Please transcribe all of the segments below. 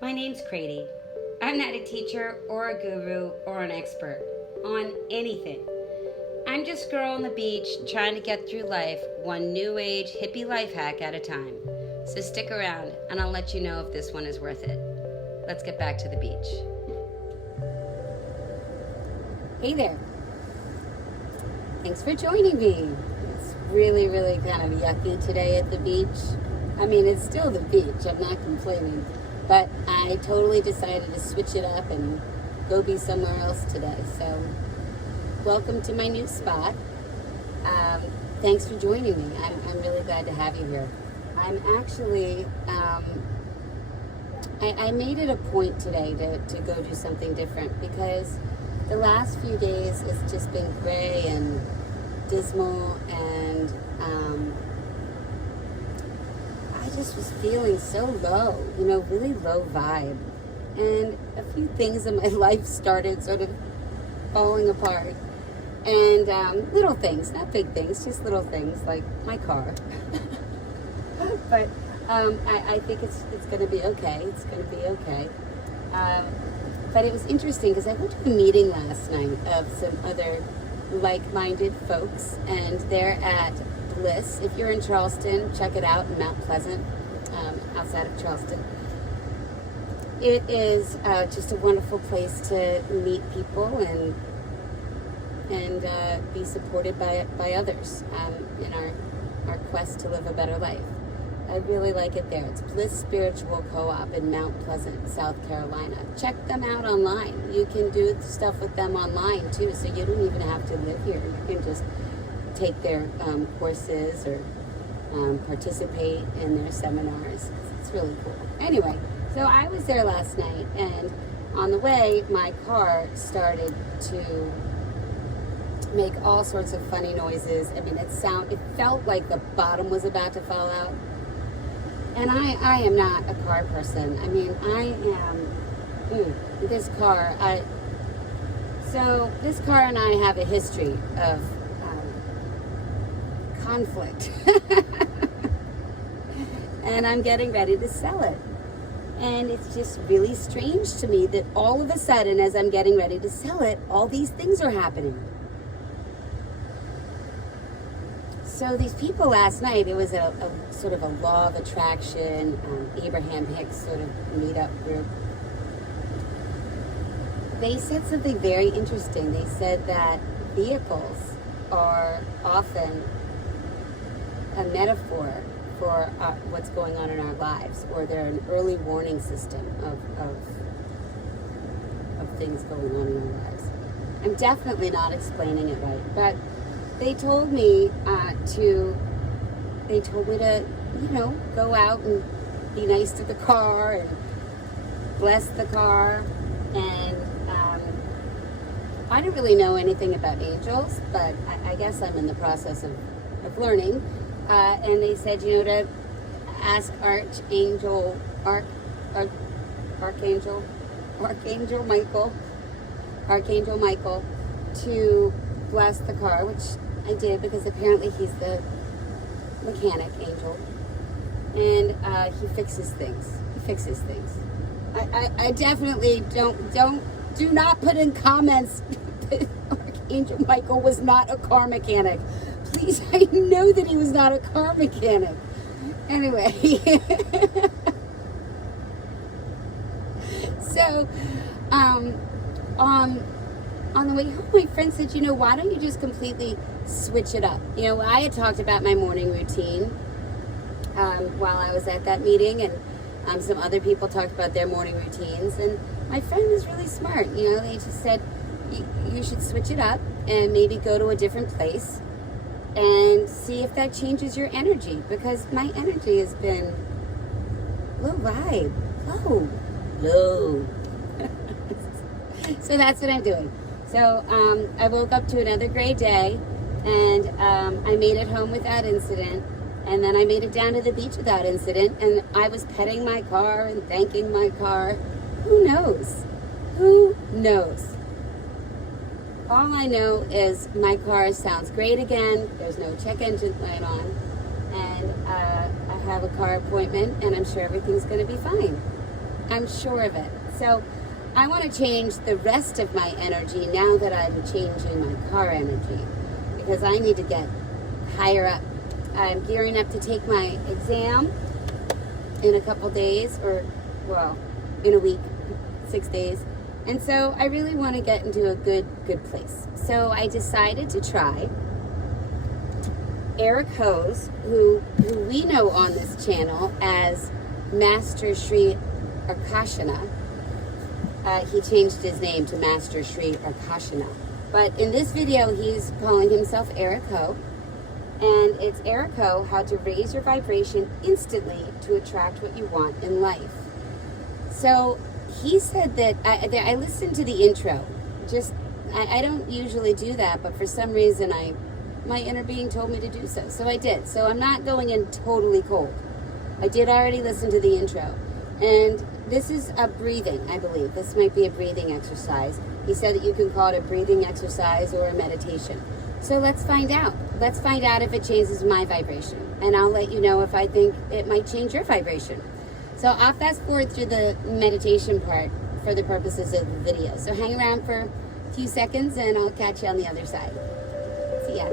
My name's Crady. I'm not a teacher or a guru or an expert on anything. I'm just a girl on the beach trying to get through life one new age hippie life hack at a time. So stick around and I'll let you know if this one is worth it. Let's get back to the beach. Hey there. Thanks for joining me. It's really kind of yucky today at the beach. I mean, it's still the beach. I'm not complaining. But I totally decided to switch it up and go be somewhere else today. So, welcome to my new spot. Thanks for joining me. I'm really glad to have you here. I'm actually, I made it a point today to go do something different because the last few days it's just been gray and dismal, and I just was feeling so low, really low vibe. And a few things in my life started sort of falling apart. And little things, not big things, just little things like my car. But I think it's going to be okay. It's going to be okay. But it was interesting because I went to a meeting last night of some other like-minded folks, and they're at Bliss. If you're in Charleston, check it out in Mount Pleasant, outside of Charleston. It is just a wonderful place to meet people and be supported by others in our quest to live a better life. I really like it there. It's Bliss Spiritual Co-op in Mount Pleasant, South Carolina. Check them out online. You can do stuff with them online too, so you don't even have to live here. You can just take their courses or participate in their seminars. It's really cool. Anyway, so I was there last night, and on the way, my car started to make all sorts of funny noises. I mean, it felt like the bottom was about to fall out. And I am not a car person. I mean, I am, this car, so this car and I have a history of conflict. And I'm getting ready to sell it. And it's just really strange to me that all of a sudden, as I'm getting ready to sell it, all these things are happening. So these people last night, it was a sort of a law of attraction, Abraham Hicks sort of meetup group. They said something very interesting. They said that vehicles are often a metaphor for what's going on in our lives, or they're an early warning system of things going on in our lives. I'm definitely not explaining it right, but they told me to go out and be nice to the car and bless the car. And I don't really know anything about angels, but I guess I'm in the process of learning. And they said, to ask Archangel Michael to bless the car, which I did because apparently he's the mechanic angel, and he fixes things. I definitely do not put in comments that Archangel Michael was not a car mechanic. Please, I know that he was not a car mechanic. Anyway, so on the way home, my friend said, why don't you just completely switch it up? I had talked about my morning routine while I was at that meeting, and some other people talked about their morning routines, and my friend was really smart. They just said, you should switch it up and maybe go to a different place and see if that changes your energy, because my energy has been low vibe, low. So that's what I'm doing. So I woke up to another gray day, and I made it home without incident, and then I made it down to the beach without incident, and I was petting my car and thanking my car. Who knows? All I know is my car sounds great again. There's no check engine light on, and I have a car appointment, and I'm sure everything's going to be fine. I'm sure of it. So I want to change the rest of my energy now that I'm changing my car energy, because I need to get higher up. I'm gearing up to take my exam in a couple days, or, well, in a week, 6 days. And so I really want to get into a good place. So I decided to try Eric Hose, who we know on this channel as Master Sri Akarshana. He changed his name to Master Sri Akarshana. But in this video, he's calling himself Eric Ho. And it's Eric Ho, how to raise your vibration instantly to attract what you want in life. So he said that, I listened to the intro. I don't usually do that, but for some reason my inner being told me to do so. So I did. So I'm not going in totally cold. I did already listen to the intro. And this is a breathing, I believe. This might be a breathing exercise. He said that you can call it a breathing exercise or a meditation. So let's find out. Let's find out if it changes my vibration. And I'll let you know if I think it might change your vibration. So I'll fast forward through the meditation part for the purposes of the video. So hang around for a few seconds and I'll catch you on the other side. See ya.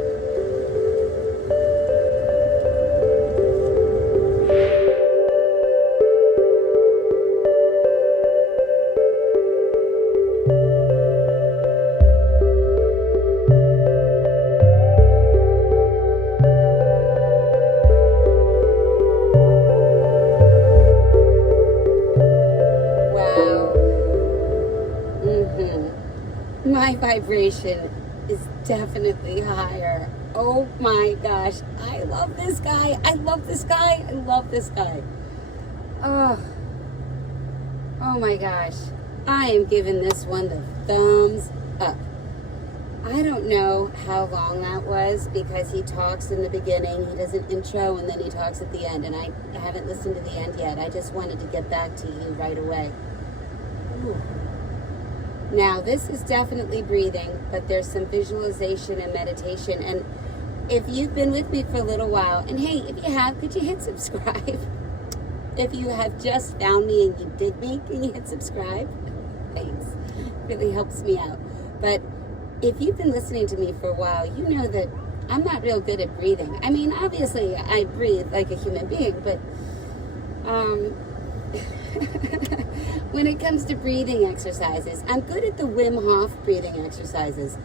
My vibration is definitely higher. Oh my gosh, I love this guy. I love this guy. I love this guy. Oh my gosh. I am giving this one the thumbs up. I don't know how long that was because he talks in the beginning, he does an intro, and then he talks at the end, and I haven't listened to the end yet. I just wanted to get back to you right away. Ooh. Now, this is definitely breathing, but there's some visualization and meditation. And if you've been with me for a little while, and hey, if you have, could you hit subscribe? If you have just found me and you dig me, can you hit subscribe? Thanks. It really helps me out. But if you've been listening to me for a while, you know that I'm not real good at breathing. I mean, obviously, I breathe like a human being, but when it comes to breathing exercises, I'm good at the Wim Hof breathing exercises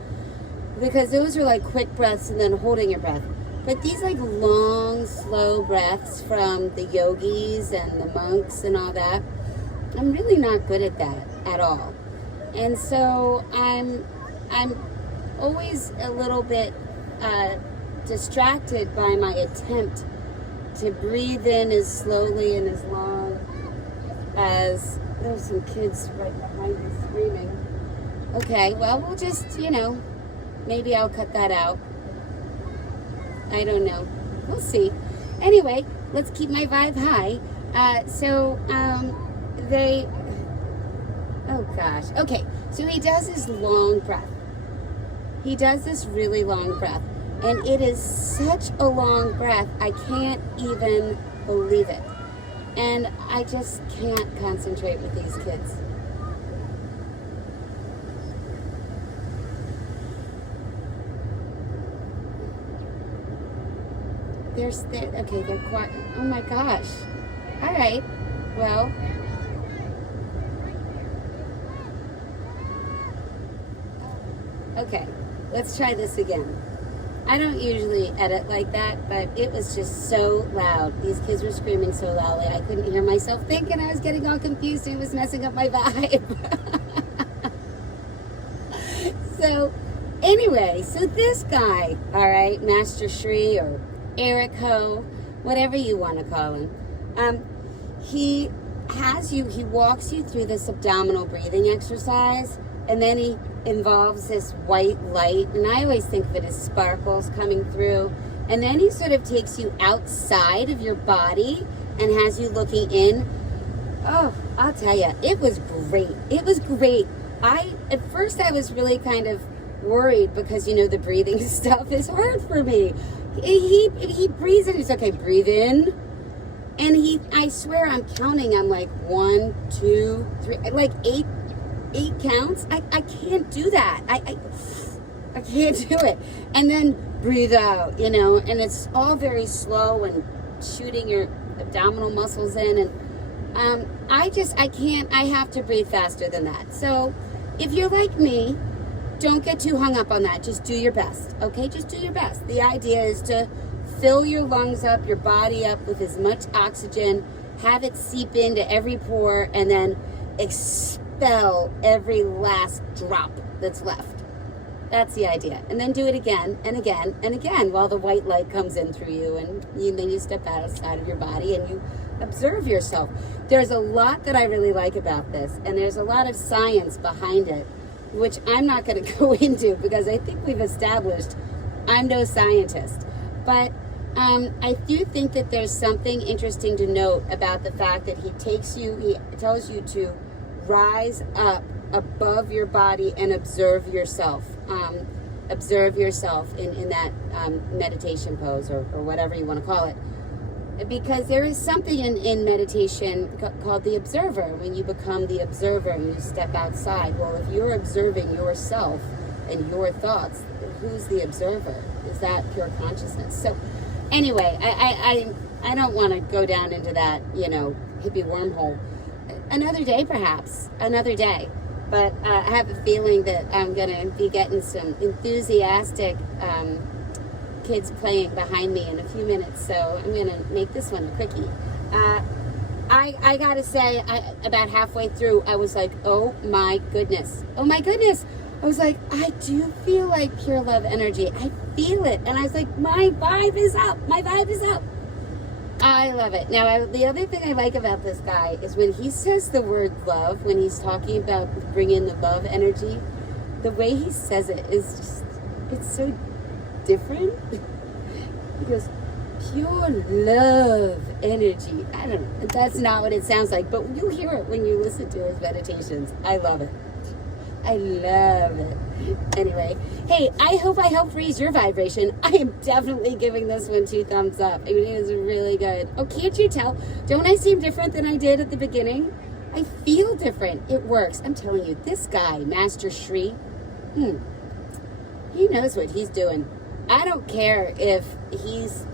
because those are like quick breaths and then holding your breath. But these like long, slow breaths from the yogis and the monks and all that, I'm really not good at that at all. And so I'm always a little bit distracted by my attempt to breathe in as slowly and as long as... There's some kids right behind me screaming. Okay, well, we'll just, maybe I'll cut that out. I don't know. We'll see. Anyway, let's keep my vibe high. Oh gosh. Okay, so he does his long breath. He does this really long breath. And it is such a long breath, I can't even believe it. And I just can't concentrate with these kids. They're quiet. Oh my gosh. All right. Well. Okay. Let's try this again. I don't usually edit like that, but it was just so loud. These kids were screaming so loudly, I couldn't hear myself think, and I was getting all confused, and it was messing up my vibe. So, anyway, so this guy, all right, Master Sri or Eric Ho, whatever you want to call him, he walks you through this abdominal breathing exercise, and then he involves this white light, and I always think of it as sparkles coming through, and then he sort of takes you outside of your body and has you looking in. Oh, I'll tell you, it was great. It was great. At first I was really kind of worried because, the breathing stuff is hard for me. He breathes in, he's okay, breathe in And I swear I'm counting. I'm like 1, 2, 3, like eight counts. I can't do that. I can't do it. And then breathe out, and it's all very slow and shooting your abdominal muscles in. And I can't. I have to breathe faster than that. So if you're like me, don't get too hung up on that. Just do your best, okay? Just do your best. The idea is to fill your lungs up, your body up with as much oxygen, have it seep into every pore, and then expel every last drop that's left. That's the idea. And then do it again and again and again while the white light comes in through you, and then you step outside of your body and you observe yourself. There's a lot that I really like about this, and there's a lot of science behind it, which I'm not going to go into because I think we've established I'm no scientist. But I do think that there's something interesting to note about the fact that he tells you to rise up above your body and observe yourself. Observe yourself in that meditation pose or whatever you want to call it. Because there is something in meditation called the observer. When you become the observer and you step outside, well, if you're observing yourself and your thoughts, who's the observer? Is that pure consciousness? So anyway, I don't want to go down into that, hippie wormhole. Another day, perhaps. Another day. But I have a feeling that I'm going to be getting some enthusiastic kids playing behind me in a few minutes, so I'm going to make this one a quickie. I got to say, about halfway through, I was like, oh my goodness. I was like, I do feel like pure love energy. I feel it. And I was like, my vibe is up. I love it. Now, the other thing I like about this guy is when he says the word love, when he's talking about bringing the love energy, the way he says it is just, it's so different. He goes, pure love energy. I don't know. That's not what it sounds like, but you hear it when you listen to his meditations. I love it. I love it. Anyway, hey, I hope I helped raise your vibration. I am definitely giving this one 2 thumbs up. I mean, it was really good. Oh, can't you tell? Don't I seem different than I did at the beginning? I feel different. It works. I'm telling you, this guy, Master Sri, he knows what he's doing. I don't care if he's,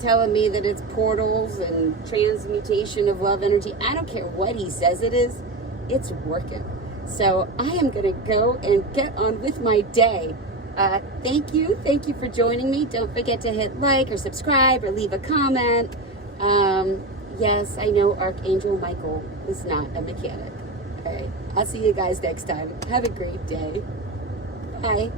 telling me that it's portals and transmutation of love energy. I don't care what he says it is. It's working. So I am going to go and get on with my day. Thank you for joining me. Don't forget to hit like or subscribe or leave a comment. Yes, I know Archangel Michael is not a mechanic. All right, I'll see you guys next time. Have a great day. Bye.